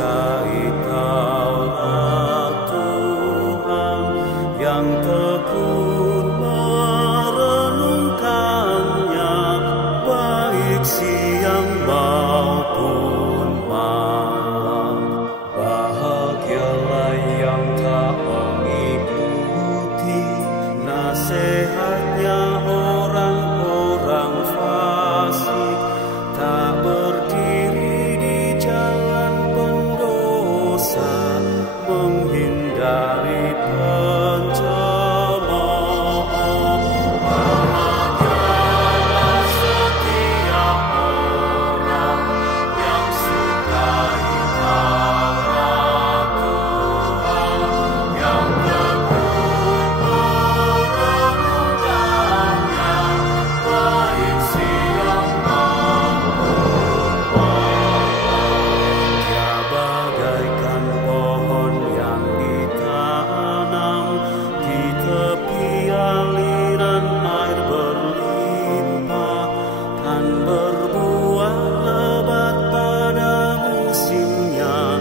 sukai Taurat Tuhan, yang tekun merenungkannya baik siang maupun malam. Bahagialah yang tak mengikuti nasihatnya orang-orang fasik, tak berdiri di jalan pendosa, menghindari pencemooh. Bahagialah setiap orang yang sukai Taurat Tuhan, yang tekun merenungkannya baik siang maupun malam. Dia bagaikan pohon yang ditanam di tepi aliran air berlimpah, dan berbuah lebat pada musimnya,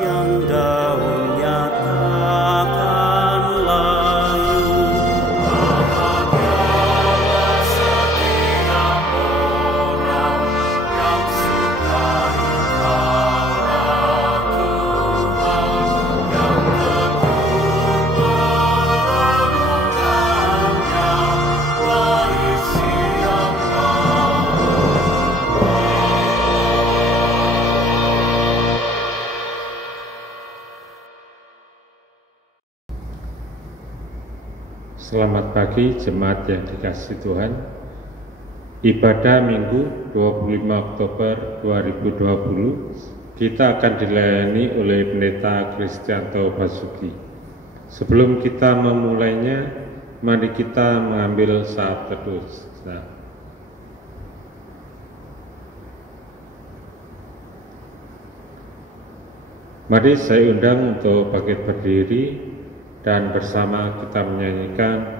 yang daunnya takkan layu. Bahagialah setiap orang yang sukai Taurat Tuhan, yang tekun merenungkannya baik siang maupun Selamat pagi jemaat yang dikasihi Tuhan. Ibadah Minggu 25 Oktober 2020 kita akan dilayani oleh Pendeta Kristianto Basuki. Sebelum kita memulainya, mari kita mengambil saat teduh. Mari saya undang untuk bangkit berdiri dan bersama kita menyanyikan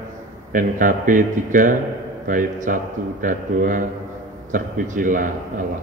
NKB 3 bait 1 dan 2, Terpujilah Allah.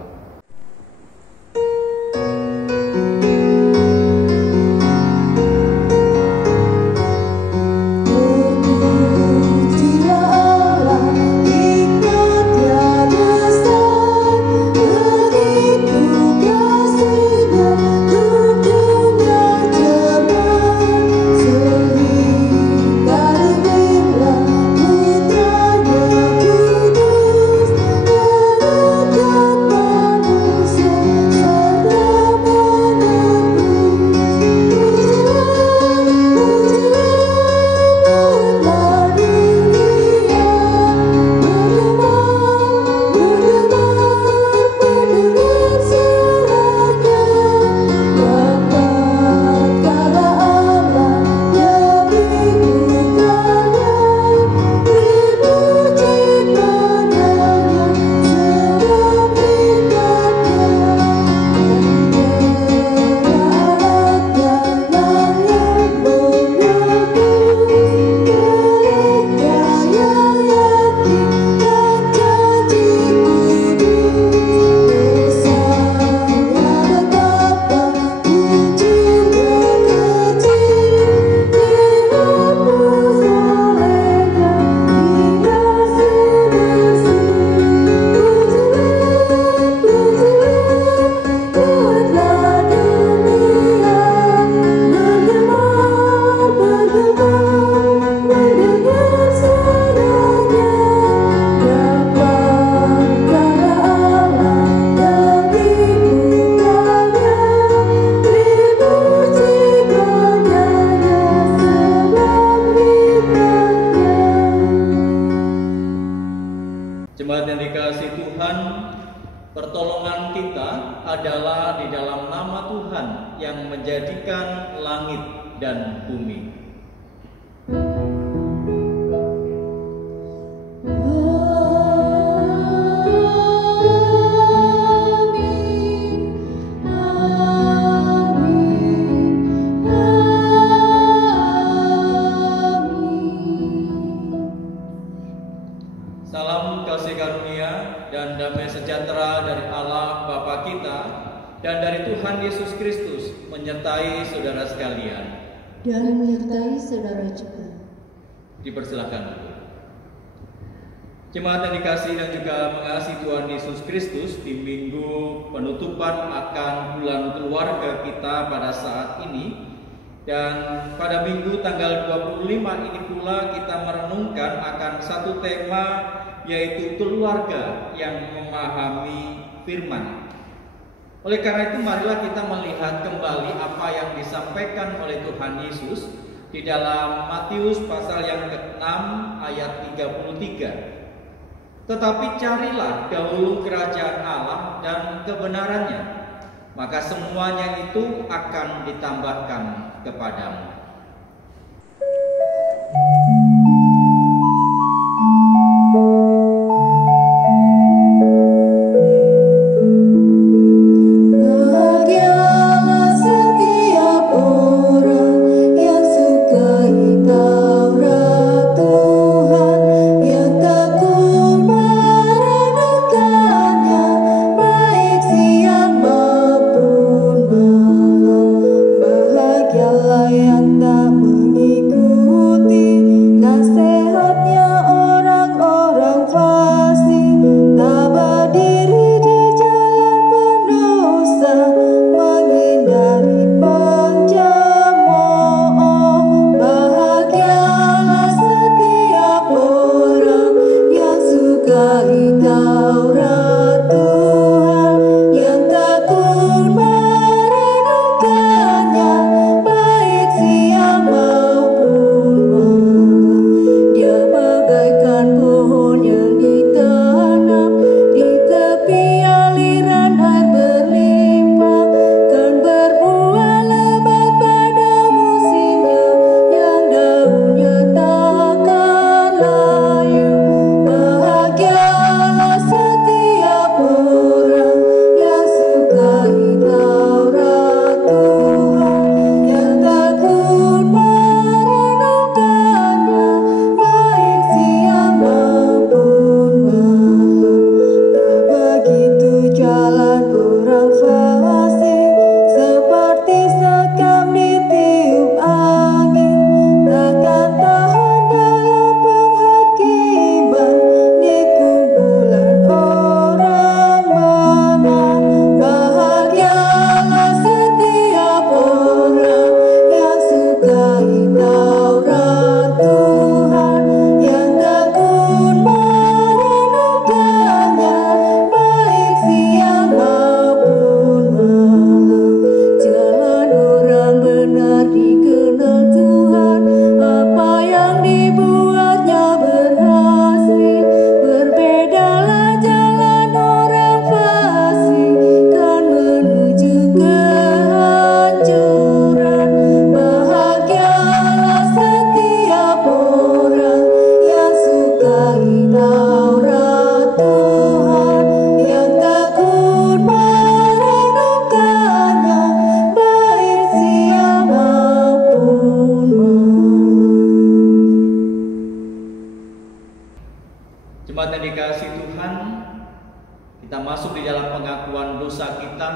Jemaat yang dikasihi Tuhan, pertolongan kita adalah di dalam nama Tuhan yang menjadikan langit dan bumi. Salam kasih karunia dan damai sejahtera dari Allah Bapa kita dan dari Tuhan Yesus Kristus Kristus menyertai saudara sekalian. Dan menyertai saudara juga. Dipersilakan. Jemaat yang dikasihi dan juga mengasihi Tuhan Yesus Kristus, di minggu penutupan akan bulan keluarga kita pada saat ini, dan pada minggu tanggal 25 ini pula kita merenungkan akan satu tema, yaitu keluarga yang memahami firman. Oleh karena itu, marilah kita melihat kembali apa yang disampaikan oleh Tuhan Yesus di dalam Matius pasal yang ke-6 ayat 33. Tetapi carilah dahulu kerajaan Allah dan kebenarannya, maka semuanya itu akan ditambahkan kepadamu. Jemaat yang dikasihi Tuhan, kita masuk di dalam pengakuan dosa kita,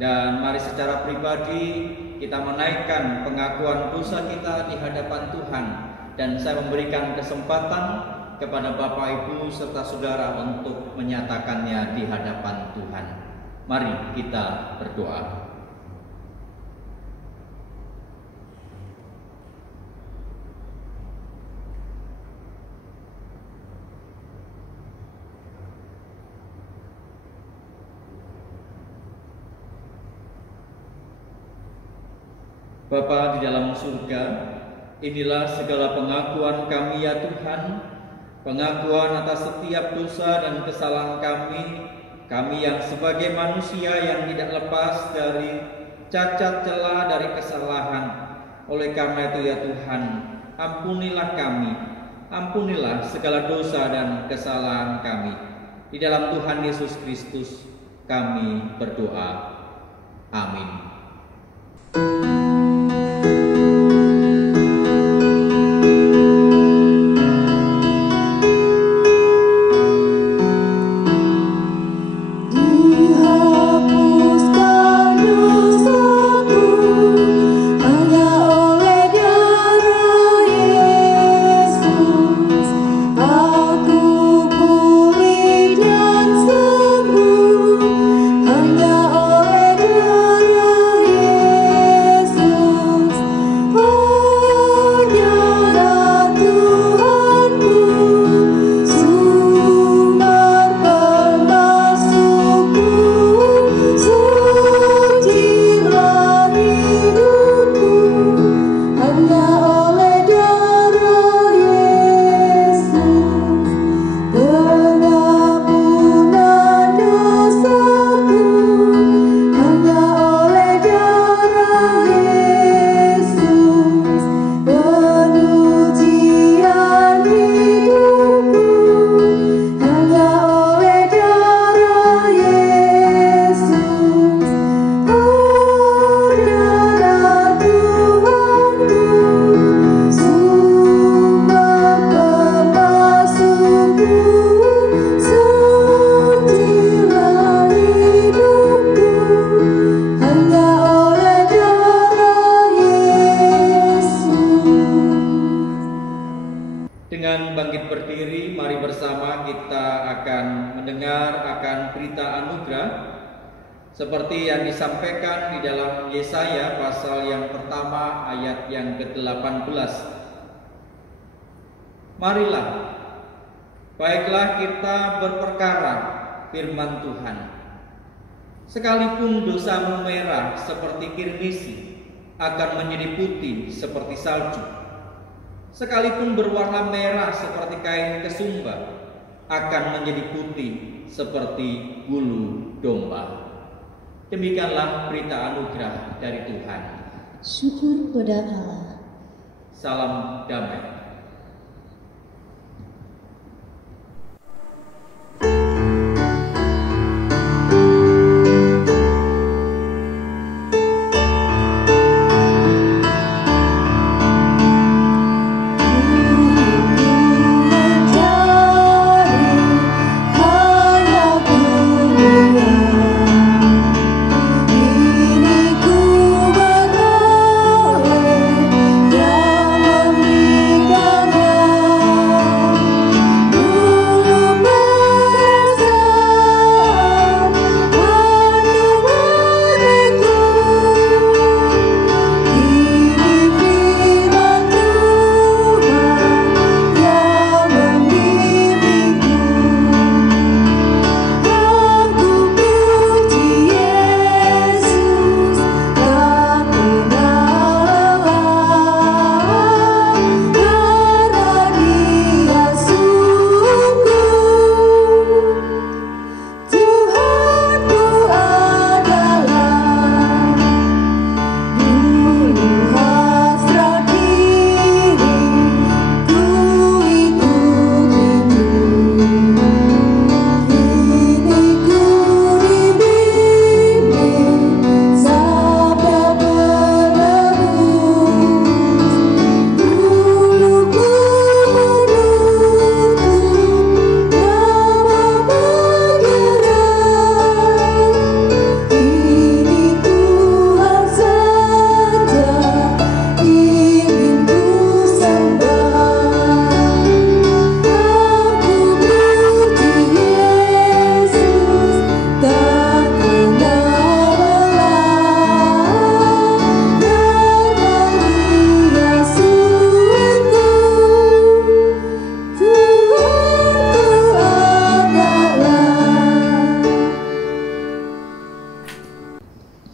dan mari secara pribadi kita menaikkan pengakuan dosa kita di hadapan Tuhan. Dan saya memberikan kesempatan kepada Bapak Ibu serta saudara untuk menyatakannya di hadapan Tuhan. Mari kita berdoa. Bapa di dalam surga, inilah segala pengakuan kami ya Tuhan, pengakuan atas setiap dosa dan kesalahan kami yang sebagai manusia yang tidak lepas dari cacat celah dari kesalahan. Oleh karena itu ya Tuhan, ampunilah kami, ampunilah segala dosa dan kesalahan kami. Di dalam Tuhan Yesus Kristus kami berdoa. Amin. Dihapuskan dosa seperti yang disampaikan di dalam Yesaya pasal yang pertama ayat yang ke-18. Marilah, baiklah kita berperkara firman Tuhan. Sekalipun dosamu merah seperti kirmisi, akan menjadi putih seperti salju. Sekalipun berwarna merah seperti kain kesumba, akan menjadi putih seperti bulu domba. Demikianlah berita anugerah dari Tuhan. Syukur pada Allah. Salam damai.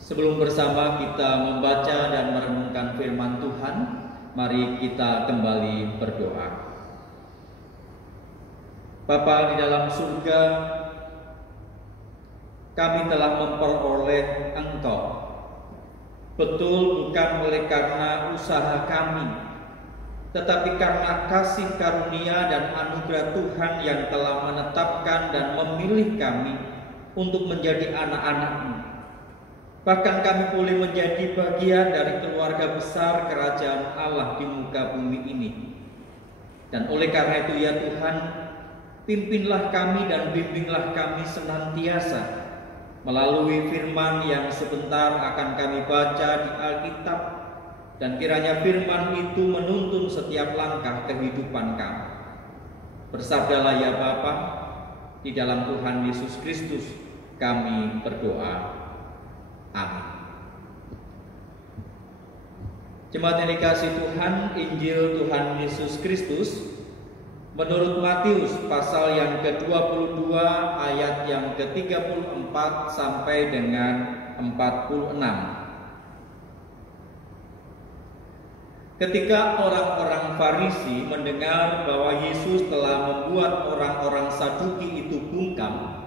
Sebelum bersama kita membaca dan merenungkan firman Tuhan, mari kita kembali berdoa. Bapa di dalam surga, kami telah memperoleh Engkau. Betul bukan oleh karena usaha kami, tetapi karena kasih karunia dan anugerah Tuhan yang telah menetapkan dan memilih kami untuk menjadi anak-anak-Mu. Bahkan kami boleh menjadi bagian dari keluarga besar kerajaan Allah di muka bumi ini. Dan oleh karena itu ya Tuhan, pimpinlah kami dan bimbinglah kami senantiasa melalui firman yang sebentar akan kami baca di Alkitab. Dan kiranya firman itu menuntun setiap langkah kehidupan kami. Bersabdalah ya Bapa, di dalam Tuhan Yesus Kristus kami berdoa. Amin. Jemaat yang dikasihi Tuhan, Injil Tuhan Yesus Kristus menurut Matius pasal yang ke-22 ayat yang ke-34 sampai dengan 46. Ketika orang-orang Farisi mendengar bahwa Yesus telah membuat orang-orang Saduki itu bungkam,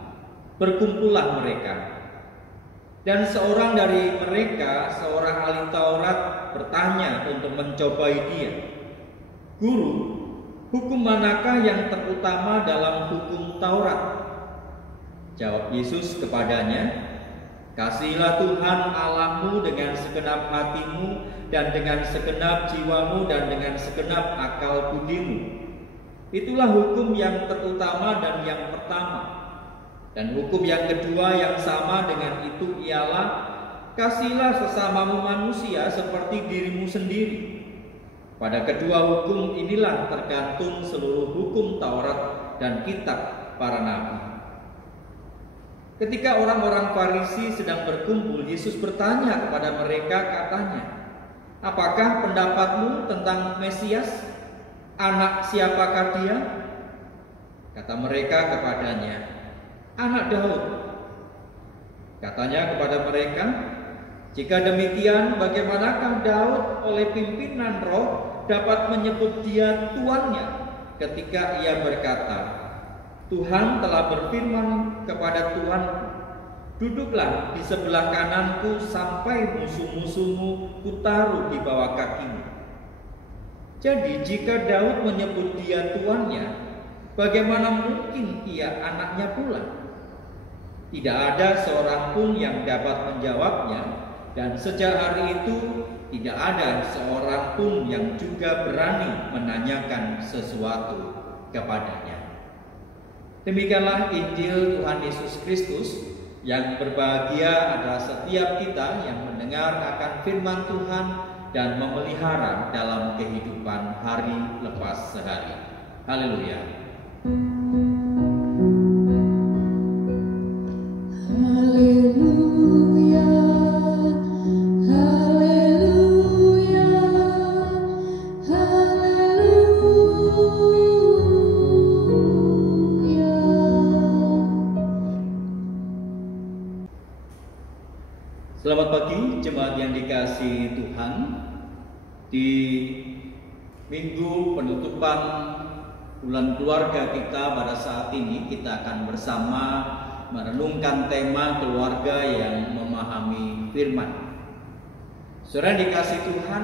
berkumpullah mereka. Dan seorang dari mereka, seorang ahli Taurat, bertanya untuk mencobai dia, "Guru, hukum manakah yang terutama dalam hukum Taurat?" Jawab Yesus kepadanya, "Kasihilah Tuhan Allahmu dengan segenap hatimu dan dengan segenap jiwamu dan dengan segenap akal budimu. Itulah hukum yang terutama dan yang pertama. Dan hukum yang kedua yang sama dengan itu ialah, kasihilah sesamamu manusia seperti dirimu sendiri. Pada kedua hukum inilah tergantung seluruh hukum Taurat dan kitab para nabi." Ketika orang-orang Farisi sedang berkumpul, Yesus bertanya kepada mereka, katanya, "Apakah pendapatmu tentang Mesias? Anak siapakah dia?" Kata mereka kepadanya, "Anak Daud." Katanya kepada mereka, "Jika demikian, bagaimanakah Daud oleh pimpinan Roh dapat menyebut dia tuannya ketika ia berkata, 'Tuhan telah berfirman kepada Tuhanku, duduklah di sebelah kananku sampai musuh-musuhmu kutaruh di bawah kakimu.' Jadi jika Daud menyebut dia tuannya, bagaimana mungkin ia anaknya pula? Tidak ada seorang pun yang dapat menjawabnya, dan sejak hari itu tidak ada seorang pun yang juga berani menanyakan sesuatu kepadanya." Demikianlah Injil Tuhan Yesus Kristus. Yang berbahagia adalah setiap kita yang mendengar akan firman Tuhan dan memelihara dalam kehidupan hari lepas sehari. Haleluya. Haleluya, haleluya, haleluya. Selamat pagi jemaat yang dikasihi Tuhan. Di minggu penutupan bulan keluarga kita pada saat ini, kita akan bersama merenungkan tema keluarga yang memahami firman. Saudara dikasih Tuhan,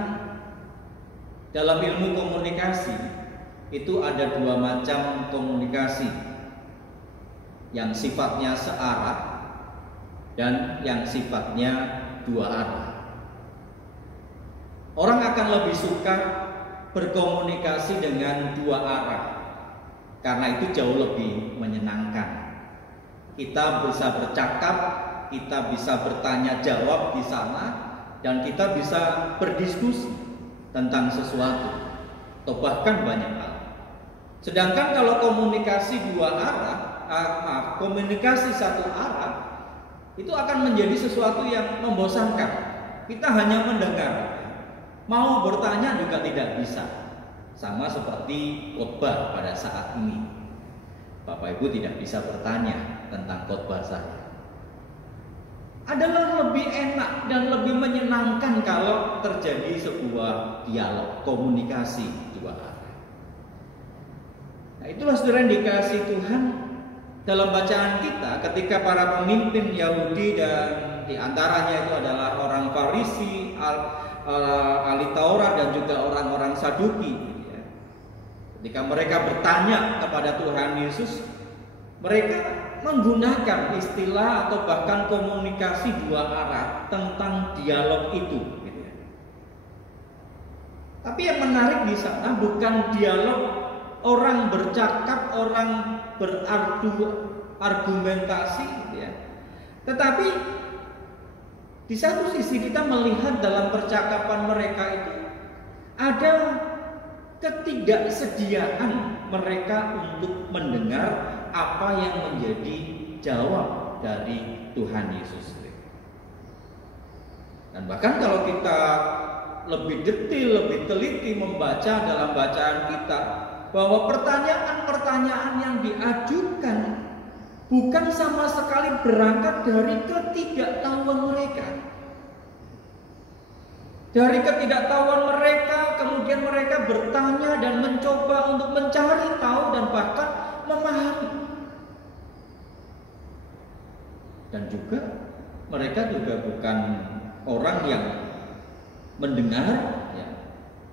dalam ilmu komunikasi itu ada dua macam komunikasi, yang sifatnya searah dan yang sifatnya dua arah. Orang akan lebih suka berkomunikasi dengan dua arah karena itu jauh lebih menyenangkan. Kita bisa bercakap, kita bisa bertanya jawab di sana, dan kita bisa berdiskusi tentang sesuatu atau bahkan banyak hal. Sedangkan kalau komunikasi dua arah, komunikasi satu arah, itu akan menjadi sesuatu yang membosankan. Kita hanya mendengar, mau bertanya juga tidak bisa. Sama seperti khotbah pada saat ini. Bapak Ibu tidak bisa bertanya tentang khotbah saya. Adalah lebih enak dan lebih menyenangkan kalau terjadi sebuah dialog, komunikasi dua arah. Nah, itulah saudara yang dikasihi Tuhan. Dalam bacaan kita, ketika para pemimpin Yahudi dan diantaranya itu adalah orang Farisi, ahli Taurat dan juga orang-orang Saduki, ketika mereka bertanya kepada Tuhan Yesus, mereka menggunakan istilah atau bahkan komunikasi dua arah tentang dialog itu. Tapi yang menarik di sana bukan dialog orang bercakap, orang berargumentasi, tetapi di satu sisi kita melihat dalam percakapan mereka itu ada ketidaksediaan mereka untuk mendengar apa yang menjadi jawab dari Tuhan Yesus. Dan bahkan kalau kita lebih detail, lebih teliti membaca dalam bacaan kita, bahwa pertanyaan-pertanyaan yang diajukan bukan sama sekali berangkat dari ketidaktahuan mereka. Dari ketidaktahuan mereka, kemudian mereka bertanya dan mencoba untuk mencari tahu dan bahkan memahami. Dan juga mereka juga bukan orang yang mendengar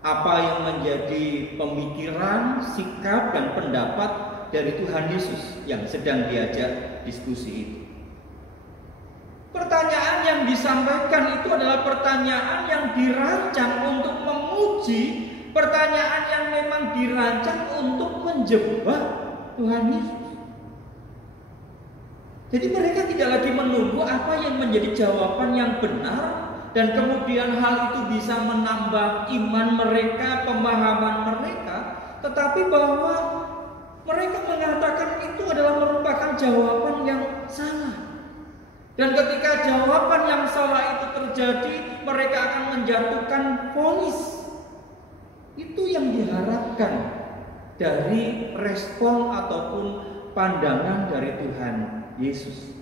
apa yang menjadi pemikiran, sikap, dan pendapat dari Tuhan Yesus yang sedang diajak diskusi itu. Pertanyaan yang disampaikan itu adalah pertanyaan yang dirancang untuk memuji, pertanyaan yang memang dirancang untuk menjebak Tuhan Yesus. Jadi mereka tidak lagi menunggu apa yang menjadi jawaban yang benar, dan kemudian hal itu bisa menambah iman mereka, pemahaman mereka, tetapi bahwa mereka mengatakan itu adalah merupakan jawaban yang salah. Dan ketika jawaban yang salah itu terjadi, mereka akan menjatuhkan vonis. Itu yang diharapkan dari respon ataupun pandangan dari Tuhan Yesus.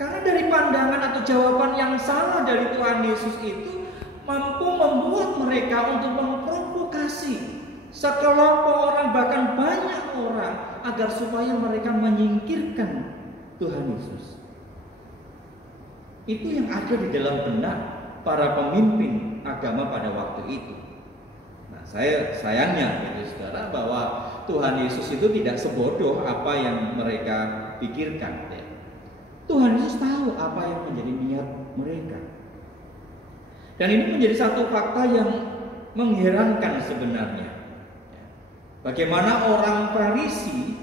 Karena dari pandangan atau jawaban yang salah dari Tuhan Yesus itu mampu membuat mereka untuk memprovokasi sekelompok orang, bahkan banyak orang, agar supaya mereka menyingkirkan Tuhan Yesus. Itu yang ada di dalam benak para pemimpin agama pada waktu itu. Nah, sayangnya gitu saudara, bahwa Tuhan Yesus itu tidak sebodoh apa yang mereka pikirkan. Ya. Tuhan Yesus tahu apa yang menjadi niat mereka. Dan ini menjadi satu fakta yang mengherankan sebenarnya. Bagaimana orang Farisi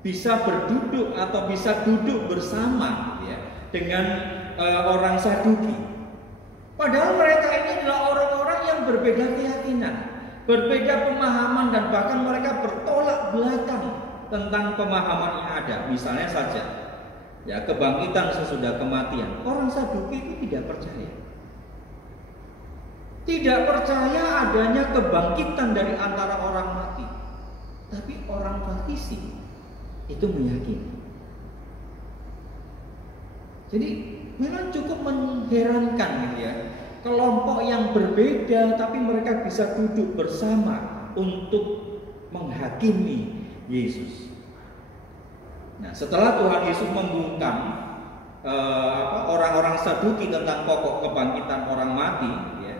bisa berduduk atau bisa duduk bersama ya, dengan orang Saduki. Padahal mereka ini adalah orang-orang yang berbeda keyakinan, berbeda pemahaman, dan bahkan mereka bertolak belakang tentang pemahaman yang ada. Misalnya saja, ya, kebangkitan sesudah kematian. Orang Saduki itu tidak percaya. Tidak percaya adanya kebangkitan dari antara orang mati. Tapi orang Farisi itu meyakini. Jadi memang cukup mengherankan gitu ya. Kelompok yang berbeda tapi mereka bisa duduk bersama untuk menghakimi Yesus. Nah, setelah Tuhan Yesus membungkam orang-orang Saduki tentang pokok kebangkitan orang mati, ya.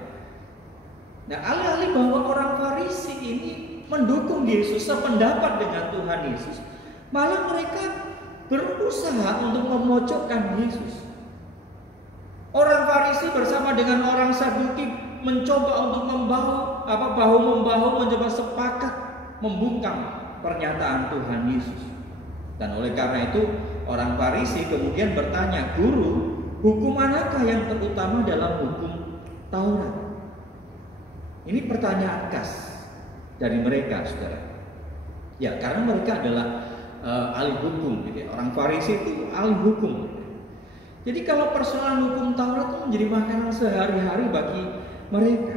Nah, alih-alih bahwa orang Farisi ini mendukung Yesus, sependapat dengan Tuhan Yesus, malah mereka berusaha untuk memojokkan Yesus. Orang Farisi bersama dengan orang Saduki mencoba untuk bahu-membahu mencoba sepakat membungkam pernyataan Tuhan Yesus. Dan oleh karena itu orang Farisi kemudian bertanya, "Guru, hukum manakah yang terutama dalam hukum Taurat?" Ini pertanyaan khas dari mereka, saudara. Ya, karena mereka adalah ahli hukum, gitu ya. Orang Farisi itu ahli hukum. Jadi kalau persoalan hukum Taurat itu menjadi makanan sehari-hari bagi mereka.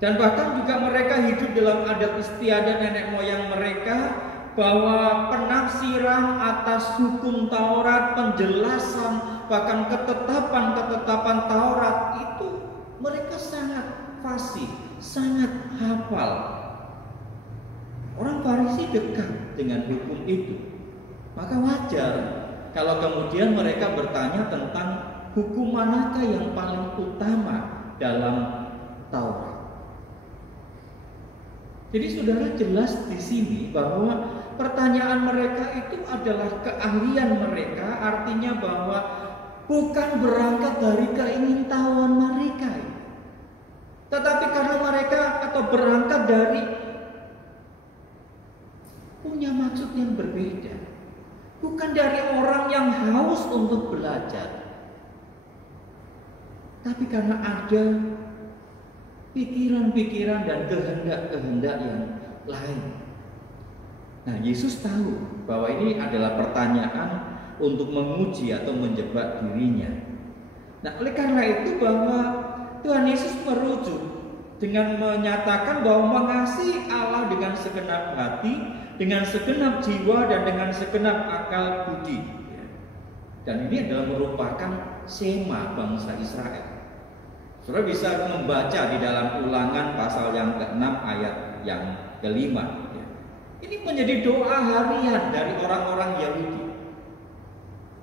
Dan bahkan juga mereka hidup dalam adat istiadat nenek moyang mereka, bahwa penafsiran atas hukum Taurat, penjelasan, bahkan ketetapan-ketetapan Taurat itu mereka sangat fasih, sangat hafal. Orang Farisi dekat dengan hukum itu. Maka wajar kalau kemudian mereka bertanya tentang hukum manakah yang paling utama dalam Taurat. Jadi saudara, jelas di sini bahwa pertanyaan mereka itu adalah keahlian mereka, artinya bahwa bukan berangkat dari keingintahuan mereka, tetapi karena mereka atau berangkat dari punya maksud yang berbeda, bukan dari orang yang haus untuk belajar, tapi karena ada pikiran-pikiran dan kehendak-kehendak yang lain. Nah, Yesus tahu bahwa ini adalah pertanyaan untuk menguji atau menjebak dirinya. Nah, oleh karena itu bahwa Tuhan Yesus merujuk dengan menyatakan bahwa mengasihi Allah dengan segenap hati, dengan segenap jiwa, dan dengan segenap akal budi. Dan ini adalah merupakan sema bangsa Israel. Saudara bisa membaca di dalam Ulangan pasal yang ke-6 ayat yang ke-5. Ini menjadi doa harian dari orang-orang Yahudi.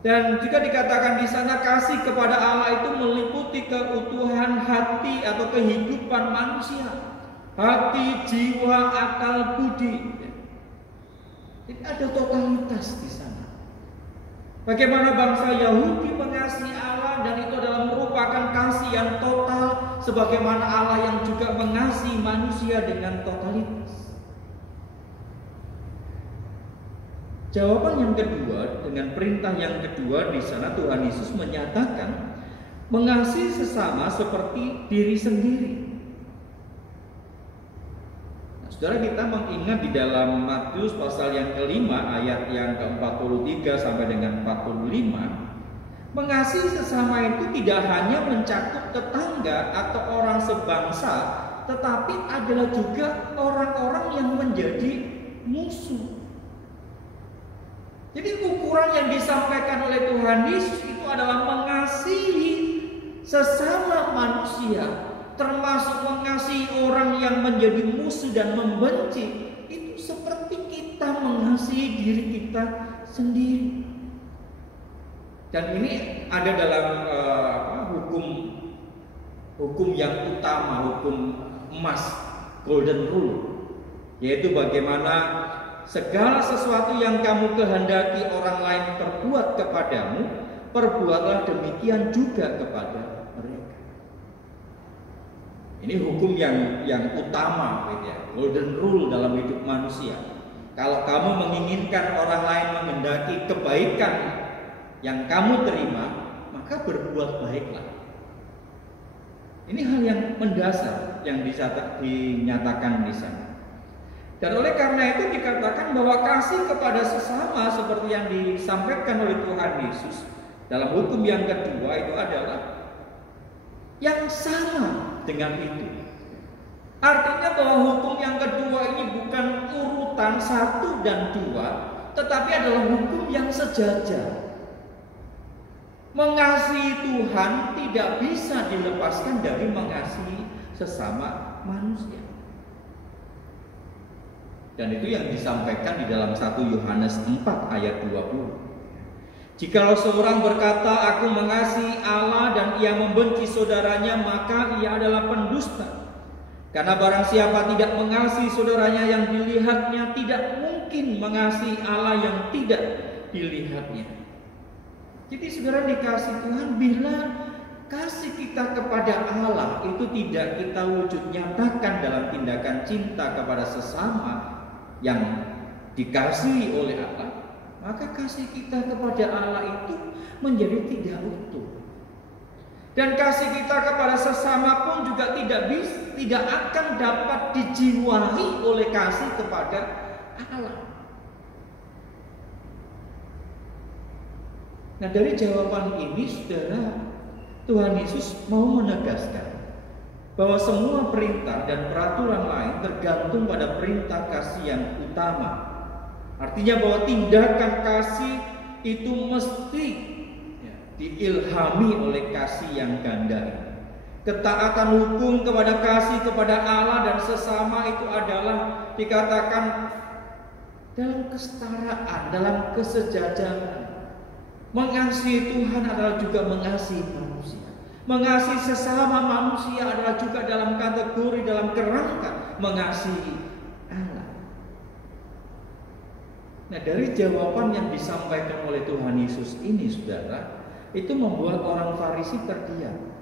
Dan juga dikatakan di sana kasih kepada Allah itu meliputi keutuhan hati atau kehidupan manusia, hati, jiwa, akal, budi. Jadi ada totalitas di sana. Bagaimana bangsa Yahudi mengasihi Allah, dan itu adalah merupakan kasih yang total, sebagaimana Allah yang juga mengasihi manusia dengan totalitas. Jawaban yang kedua, dengan perintah yang kedua di sana Tuhan Yesus menyatakan mengasihi sesama seperti diri sendiri. Nah, saudara, kita mengingat di dalam Matius pasal yang ke-5 ayat yang ke-43 sampai dengan 45, Mengasihi sesama itu tidak hanya mencakup tetangga atau orang sebangsa, tetapi adalah juga orang-orang yang menjadi musuh. Jadi ukuran yang disampaikan oleh Tuhan Yesus itu adalah mengasihi sesama manusia, termasuk mengasihi orang yang menjadi musuh dan membenci. Itu seperti kita mengasihi diri kita sendiri. Dan ini ada dalam hukum yang utama, hukum emas, golden rule, yaitu bagaimana segala sesuatu yang kamu kehendaki orang lain perbuat kepadamu, perbuatlah demikian juga kepada mereka. Ini hukum yang utama, gitu ya, golden rule dalam hidup manusia. Kalau kamu menginginkan orang lain menghendaki kebaikan yang kamu terima, maka berbuat baiklah. Ini hal yang mendasar yang dinyatakan di sana. Dan oleh karena itu dikatakan bahwa kasih kepada sesama seperti yang disampaikan oleh Tuhan Yesus dalam hukum yang kedua itu adalah yang sama dengan itu. Artinya bahwa hukum yang kedua ini bukan urutan 1 dan 2, tetapi adalah hukum yang sejajar. Mengasihi Tuhan tidak bisa dilepaskan dari mengasihi sesama manusia. Dan itu yang disampaikan di dalam 1 Yohanes 4 ayat 20. Jikalau seorang berkata, aku mengasihi Allah dan ia membenci saudaranya, maka ia adalah pendusta. Karena barang siapa tidak mengasihi saudaranya yang dilihatnya, tidak mungkin mengasihi Allah yang tidak dilihatnya. Jadi saudara dikasih Tuhan, bila kasih kita kepada Allah itu tidak kita wujud nyatakan dalam tindakan cinta kepada sesama yang dikasihi oleh Allah, maka kasih kita kepada Allah itu menjadi tidak utuh. Dan kasih kita kepada sesama pun juga tidak akan dapat dijiwai oleh kasih kepada Allah. Nah, dari jawaban ini, saudara, Tuhan Yesus mau menegaskan bahwa semua perintah dan peraturan lain tergantung pada perintah kasih yang utama. Artinya bahwa tindakan kasih itu mesti diilhami oleh kasih yang ganda. Ketaatan hukum kepada kasih kepada Allah dan sesama itu adalah dikatakan dalam kesetaraan, dalam kesejajaran. Mengasihi Tuhan adalah juga mengasihi manusia. Mengasihi sesama manusia adalah juga dalam kategori, dalam kerangka mengasihi Allah. Nah, dari jawaban yang disampaikan oleh Tuhan Yesus ini, saudara, itu membuat orang Farisi terdiam.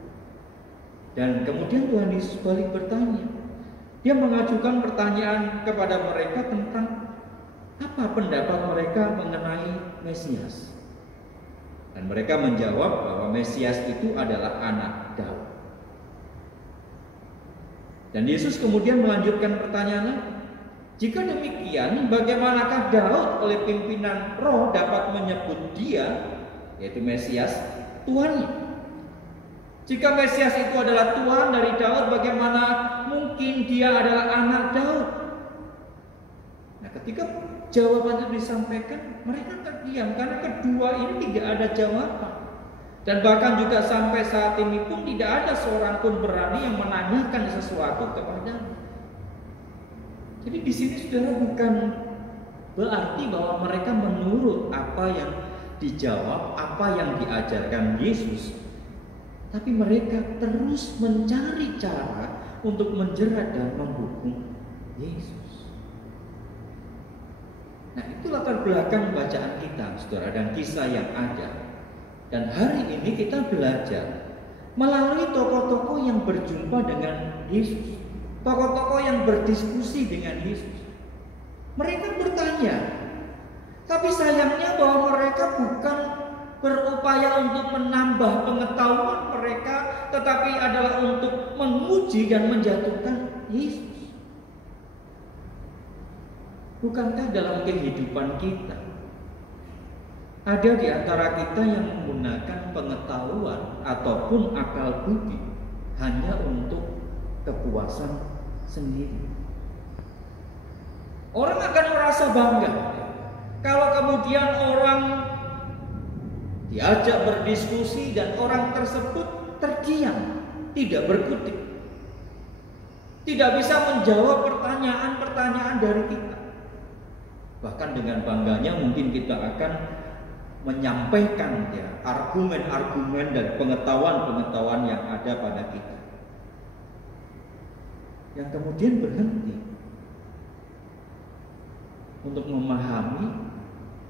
Dan kemudian Tuhan Yesus balik bertanya. Dia mengajukan pertanyaan kepada mereka tentang apa pendapat mereka mengenai Mesias. Dan mereka menjawab bahwa Mesias itu adalah anak Daud. Dan Yesus kemudian melanjutkan pertanyaan, jika demikian, bagaimanakah Daud oleh pimpinan roh dapat menyebut dia, yaitu Mesias, Tuhannya? Jika Mesias itu adalah Tuhan dari Daud, bagaimana mungkin dia adalah anak Daud? Nah, ketika jawaban itu disampaikan, mereka terdiam karena kedua ini tidak ada jawaban. Dan bahkan juga sampai saat ini pun tidak ada seorang pun berani yang menanyakan sesuatu kepadanya. Jadi di sini saudara bukan berarti bahwa mereka menurut apa yang dijawab, apa yang diajarkan Yesus, tapi mereka terus mencari cara untuk menjerat dan menghukum Yesus. Nah, itu latar belakang bacaan kita, saudara, dan kisah yang ada. Dan hari ini kita belajar melalui tokoh-tokoh yang berjumpa dengan Yesus, tokoh-tokoh yang berdiskusi dengan Yesus. Mereka bertanya, tapi sayangnya bahwa mereka bukan berupaya untuk menambah pengetahuan mereka, tetapi adalah untuk menguji dan menjatuhkan Yesus. Bukankah dalam kehidupan kita Ada di antara kita yang menggunakan pengetahuan ataupun akal budi hanya untuk kepuasan sendiri. Orang akan merasa bangga kalau kemudian orang diajak berdiskusi dan orang tersebut terdiam, tidak berkutik, tidak bisa menjawab pertanyaan-pertanyaan dari kita. Bahkan dengan bangganya mungkin kita akan menyampaikan argumen-argumen dan pengetahuan-pengetahuan yang ada pada kita, yang kemudian berhenti untuk memahami,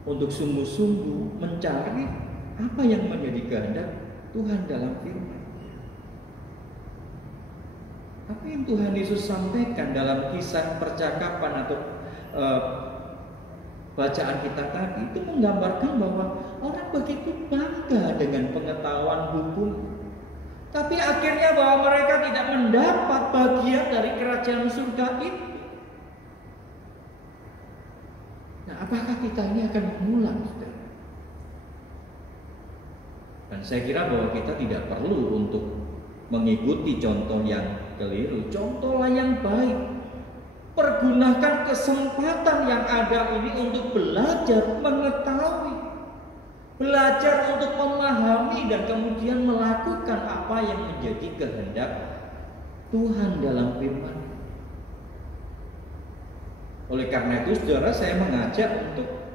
untuk sungguh-sungguh mencari apa yang menjadi kehendak Tuhan dalam firman. Apa yang Tuhan Yesus sampaikan dalam kisah percakapan atau bacaan kita tadi itu menggambarkan bahwa orang begitu bangga dengan pengetahuan hukum, tapi akhirnya bahwa mereka tidak mendapat bagian dari kerajaan surga itu. Nah, apakah kita ini akan mengulang, saudara? Dan saya kira bahwa kita tidak perlu untuk mengikuti contoh yang keliru. Contohlah yang baik. Pergunakan kesempatan yang ada ini untuk belajar mengetahui, belajar untuk memahami dan kemudian melakukan apa yang menjadi kehendak Tuhan dalam firman. Oleh karena itu, saudara, saya mengajak untuk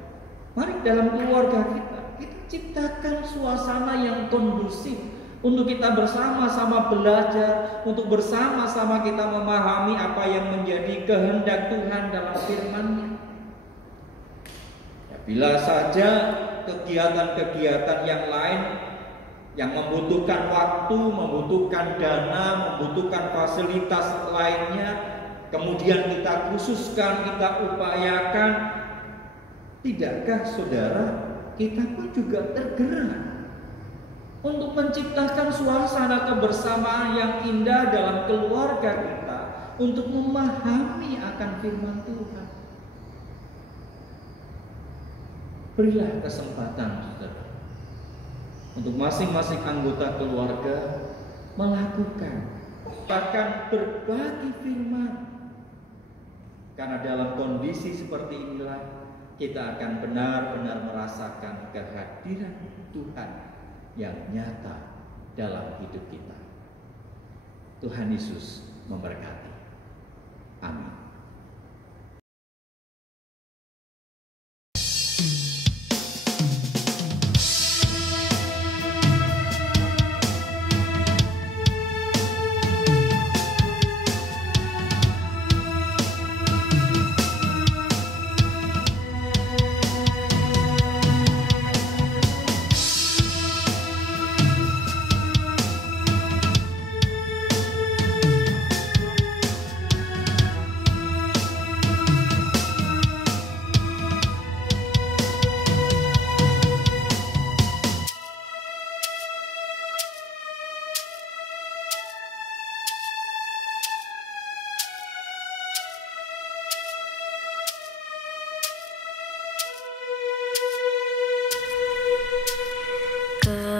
mari dalam keluarga kita ciptakan suasana yang kondusif untuk kita bersama-sama belajar, untuk bersama-sama kita memahami apa yang menjadi kehendak Tuhan dalam firman-Nya. Ya, bila saja kegiatan-kegiatan yang lain yang membutuhkan waktu, membutuhkan dana, membutuhkan fasilitas lainnya, kemudian kita khususkan, kita upayakan, tidakkah saudara, kita pun juga tergerak untuk menciptakan suasana kebersamaan yang indah dalam keluarga kita, untuk memahami akan firman Tuhan. Berilah kesempatan, saudara, untuk masing-masing anggota keluarga melakukan, bahkan berbagi firman. Karena dalam kondisi seperti inilah kita akan benar-benar merasakan kehadiran Tuhan yang nyata dalam hidup kita. Tuhan Yesus memberkati. Amin.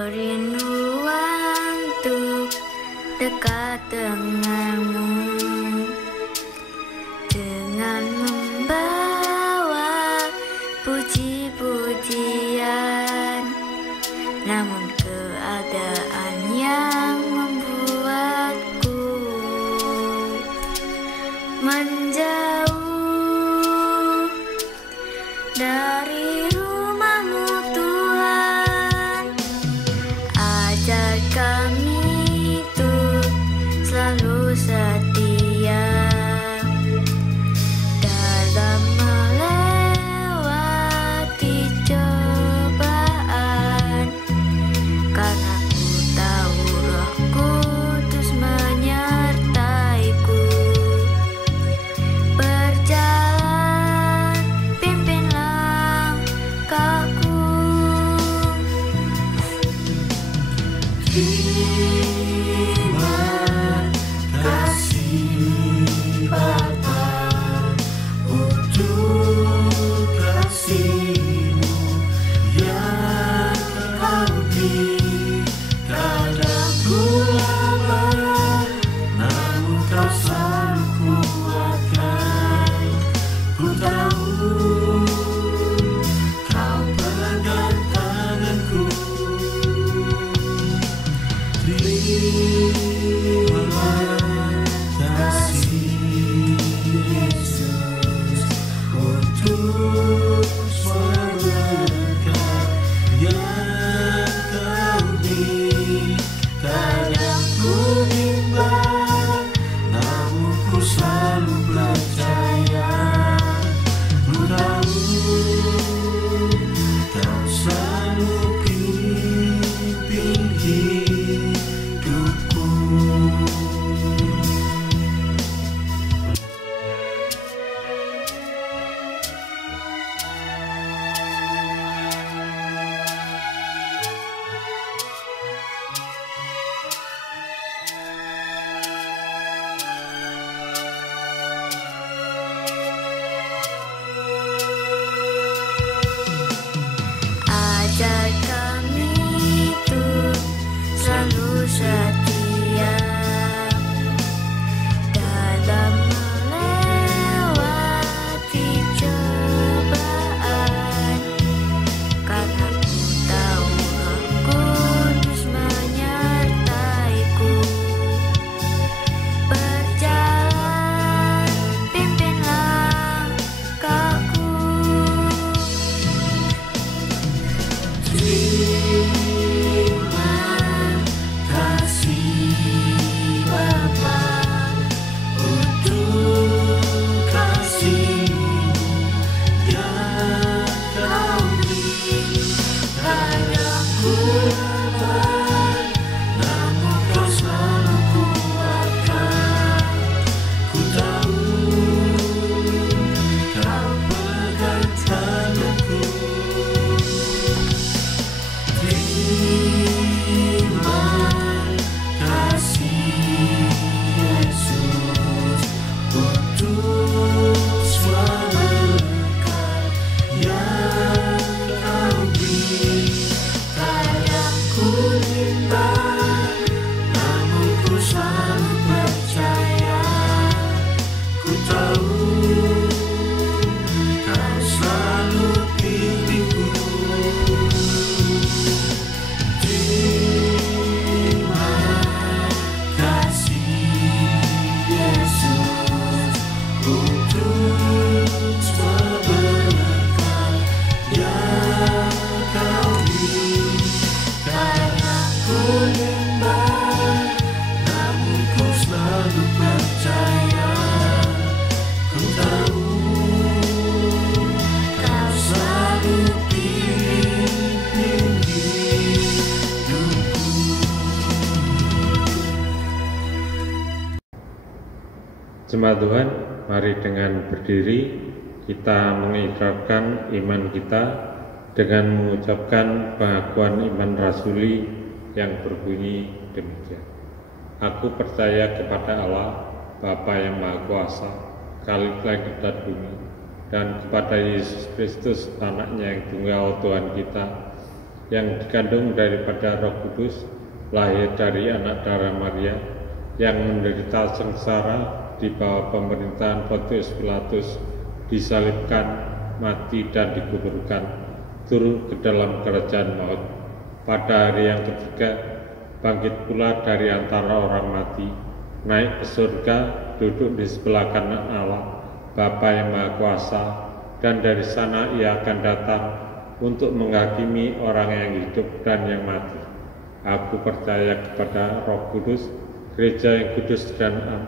Kerinduan untuk dekat denganmu, dengan membawa puji-pujian, namun keadaan yang membuatku menjauh dari rumah-Mu, Tuhan. Ajar kami untuk selalu setia dalam melewati cobaan, karena ku tahu Roh Kudus menyertaiku. Jemaat Tuhan, mari dengan berdiri kita mengikrarkan iman kita dengan mengucapkan pengakuan iman rasuli yang berbunyi demikian. Aku percaya kepada Allah, Bapa yang Maha Kuasa, Khalik langit dan bumi, dan kepada Yesus Kristus, Anaknya yang tunggal Tuhan kita, yang dikandung daripada Roh Kudus, lahir dari anak darah Maria, yang menderita sengsara di bawah pemerintahan Pontius Pilatus, disalibkan, mati dan dikuburkan, turun ke dalam kerajaan maut. Pada hari yang ketiga, bangkit pula dari antara orang mati, naik ke surga, duduk di sebelah kanan Allah, Bapa yang Maha Kuasa, dan dari sana Ia akan datang untuk menghakimi orang yang hidup dan yang mati. Aku percaya kepada Roh Kudus, gereja yang kudus dan am,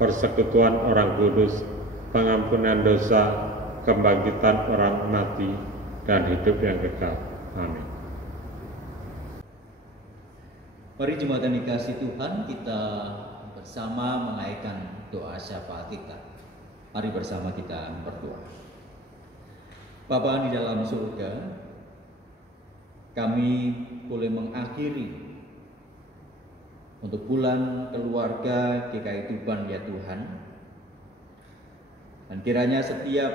persekutuan orang kudus, pengampunan dosa, kebangkitan orang mati, dan hidup yang kekal. Amin. Mari jemaat yang dikasihi Tuhan, kita bersama menaikkan doa syafaat kita. Mari bersama kita berdoa. Bapa di dalam surga, kami boleh mengakhiri untuk bulan keluarga GKI Tuban ya Tuhan. Dan kiranya setiap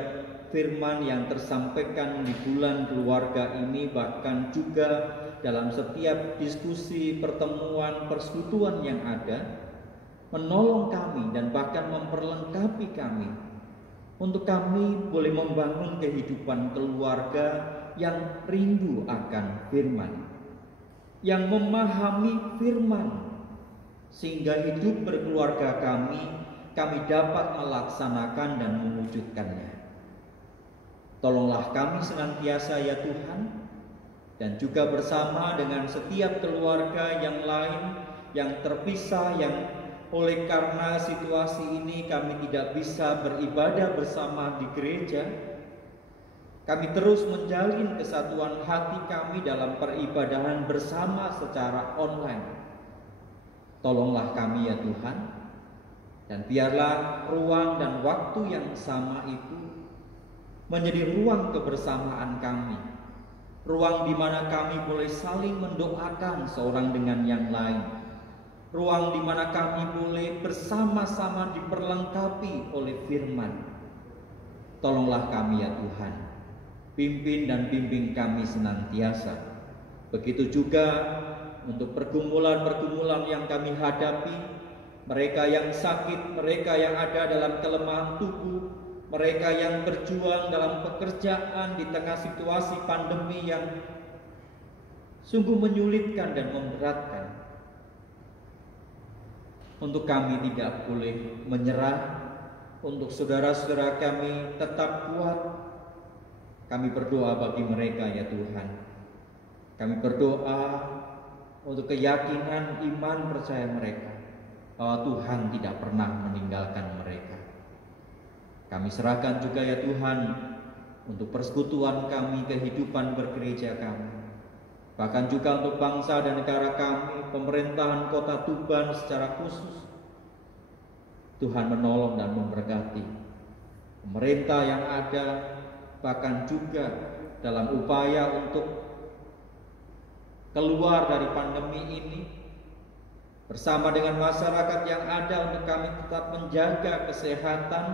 firman yang tersampaikan di bulan keluarga ini, bahkan juga dalam setiap diskusi, pertemuan, persekutuan yang ada, menolong kami dan bahkan memperlengkapi kami untuk kami boleh membangun kehidupan keluarga yang rindu akan firman, yang memahami firman, sehingga hidup berkeluarga kami dapat melaksanakan dan mewujudkannya. Tolonglah kami senantiasa ya Tuhan, dan juga bersama dengan setiap keluarga yang lain yang terpisah, yang oleh karena situasi ini kami tidak bisa beribadah bersama di gereja, kami terus menjalin kesatuan hati kami dalam peribadahan bersama secara online. Tolonglah kami ya Tuhan, dan biarlah ruang dan waktu yang sama itu menjadi ruang kebersamaan kami, ruang di mana kami boleh saling mendoakan seorang dengan yang lain, ruang di mana kami boleh bersama-sama diperlengkapi oleh firman. Tolonglah kami ya Tuhan, pimpin dan bimbing kami senantiasa. Begitu juga untuk pergumulan-pergumulan yang kami hadapi, mereka yang sakit, mereka yang ada dalam kelemahan tubuh, mereka yang berjuang dalam pekerjaan di tengah situasi pandemi yang sungguh menyulitkan dan memberatkan. Untuk kami tidak boleh menyerah, untuk saudara-saudara kami tetap kuat. Kami berdoa bagi mereka ya Tuhan. Kami berdoa untuk keyakinan iman percaya mereka bahwa Tuhan tidak pernah meninggalkan mereka. Kami serahkan juga ya Tuhan untuk persekutuan kami, kehidupan bergereja kami, bahkan juga untuk bangsa dan negara kami, pemerintahan kota Tuban secara khusus. Tuhan menolong dan memberkati pemerintah yang ada, bahkan juga dalam upaya untuk keluar dari pandemi ini, bersama dengan masyarakat yang ada, untuk kami tetap menjaga kesehatan,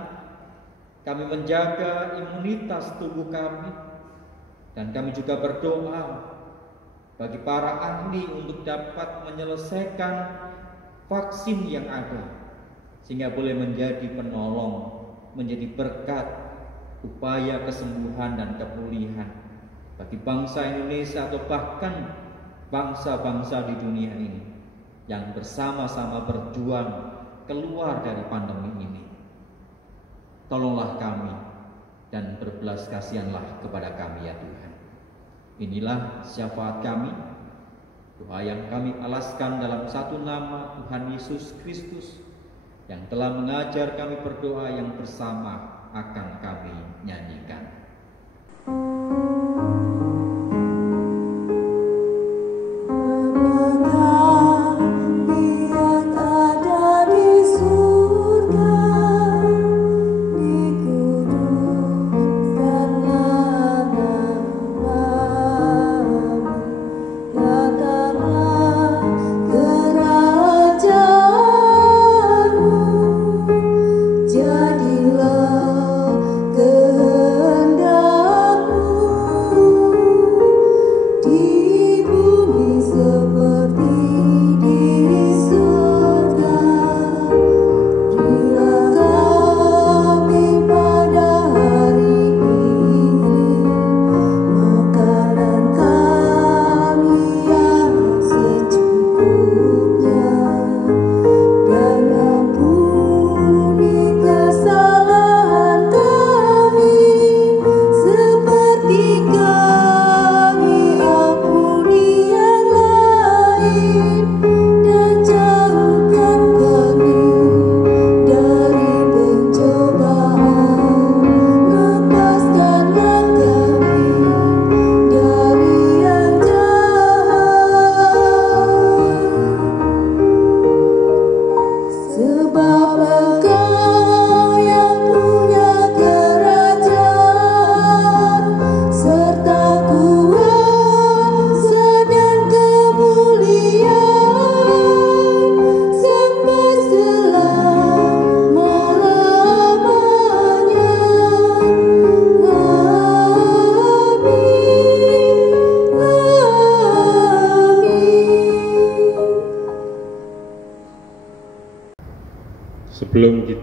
kami menjaga imunitas tubuh kami, dan kami juga berdoa bagi para ahli untuk dapat menyelesaikan vaksin yang ada, sehingga boleh menjadi penolong, menjadi berkat upaya kesembuhan dan kepulihan bagi bangsa Indonesia atau bahkan bangsa-bangsa di dunia ini yang bersama-sama berjuang keluar dari pandemi ini. Tolonglah kami dan berbelas kasihanlah kepada kami ya Tuhan. Inilah syafaat kami, doa yang kami alaskan dalam satu nama Tuhan Yesus Kristus yang telah mengajar kami berdoa yang bersama akan kami nyanyikan. Yang ada di surga.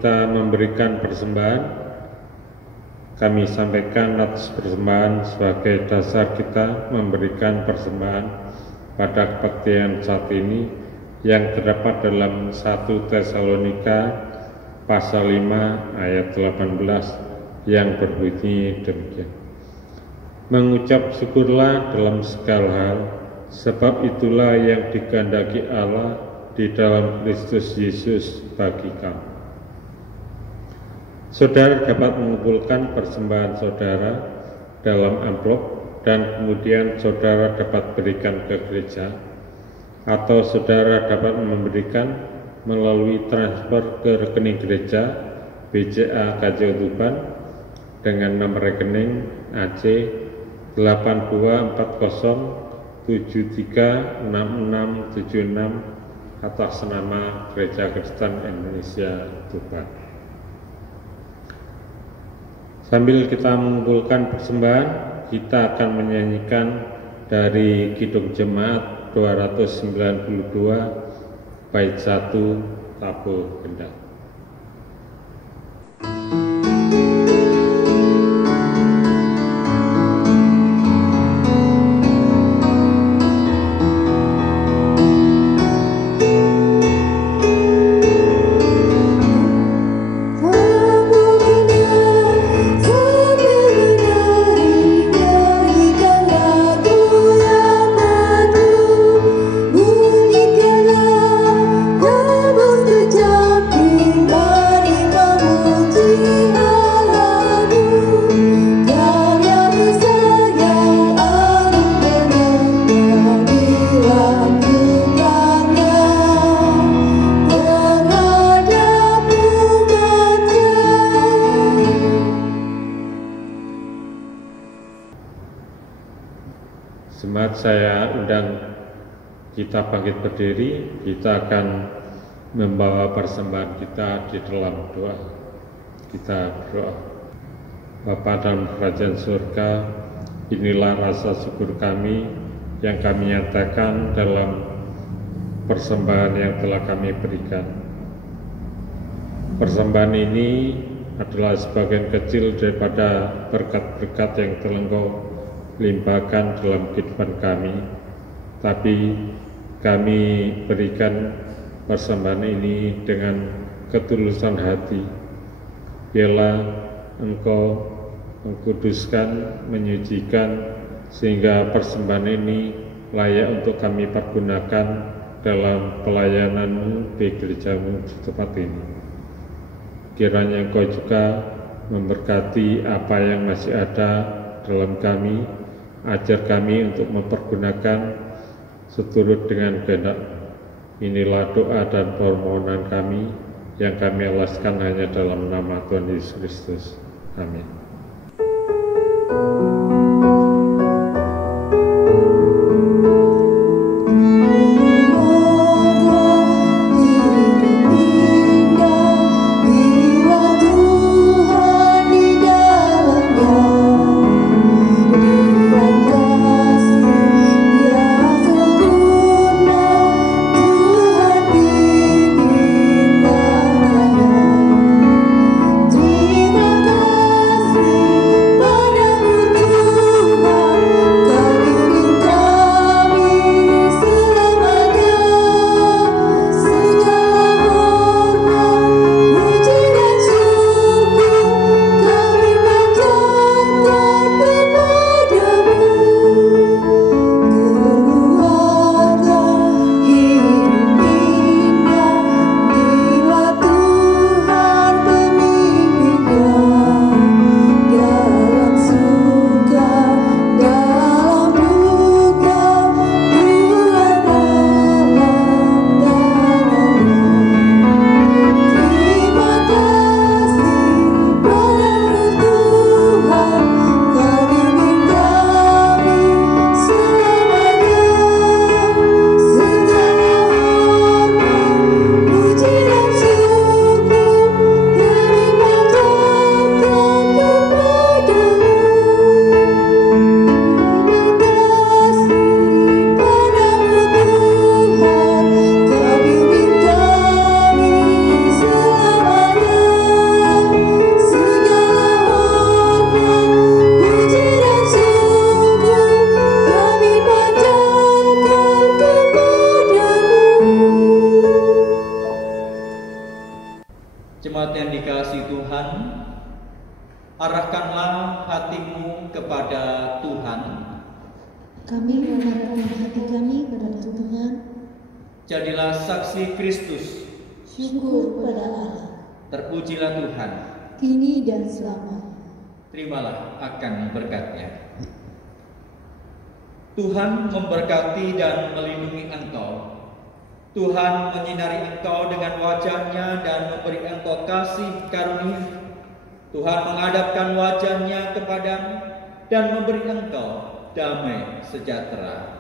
kita memberikan persembahan, kami sampaikan atas persembahan sebagai dasar kita memberikan persembahan pada kebaktian saat ini yang terdapat dalam 1 Tesalonika pasal 5 ayat 18 yang berbunyi demikian. Mengucap syukurlah dalam segala hal, sebab itulah yang dikehendaki Allah di dalam Kristus Yesus bagi kamu. Saudara dapat mengumpulkan persembahan saudara dalam amplop dan kemudian saudara dapat berikan ke gereja, atau saudara dapat memberikan melalui transfer ke rekening gereja BCA KJ Tuban dengan nomor rekening AC 8240736676 atas nama Gereja Kristen Indonesia Tuban. Sambil kita mengumpulkan persembahan, kita akan menyanyikan dari Kidung Jemaat 292 bait 1 Tabuh Gendak. Jemaat, saya undang kita bangkit berdiri. Kita akan membawa persembahan kita di dalam doa. Kita berdoa. Bapa dalam kerajaan surga, inilah rasa syukur kami yang kami nyatakan dalam persembahan yang telah kami berikan. Persembahan ini adalah sebagian kecil daripada berkat-berkat yang telah Engkau limpahkan dalam kehidupan kami, tapi kami berikan persembahan ini dengan ketulusan hati. Biarlah Engkau mengkuduskan, menyucikan, sehingga persembahan ini layak untuk kami pergunakan dalam pelayanan-Mu di gereja-Mu di tempat ini. Kiranya Engkau juga memberkati apa yang masih ada dalam kami, ajar kami untuk mempergunakan seturut dengan kehendak. Inilah doa dan permohonan kami yang kami alaskan hanya dalam nama Tuhan Yesus Kristus. Amin. Terima kasih yang dikasihi Tuhan, arahkanlah hatimu kepada Tuhan. Kami mengarahkan hati kami kepada Tuhan. Jadilah saksi Kristus. Syukur pada Allah, Terpujilah Tuhan. kini dan selamanya. Terimalah akan berkat-Nya. Tuhan memberkati dan melindungi engkau. Tuhan menyinari engkau dengan wajah-Nya dan memberi engkau kasih karunia. Tuhan menghadapkan wajah-Nya kepadamu dan memberi engkau damai sejahtera.